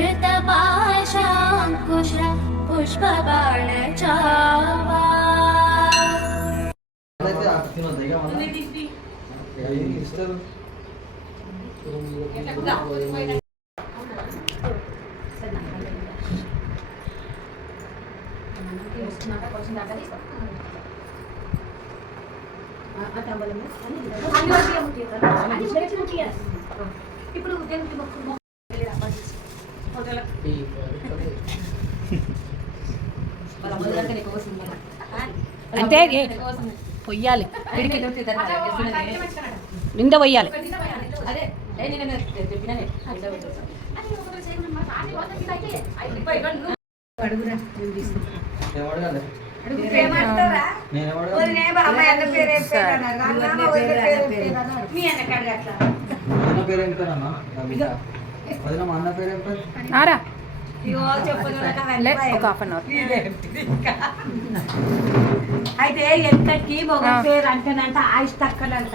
धृतपाशाङ्कुश पुष्पबाणचापा ఇప్పుడు అంటే పొయ్యాలి నిండా పొయ్యాలి. ఒక హాఫ్ అన్ అవర్ అయితే ఎక్కడికి ఒక పేరు అంటేనంట ఆయుష్ తక్కలంట.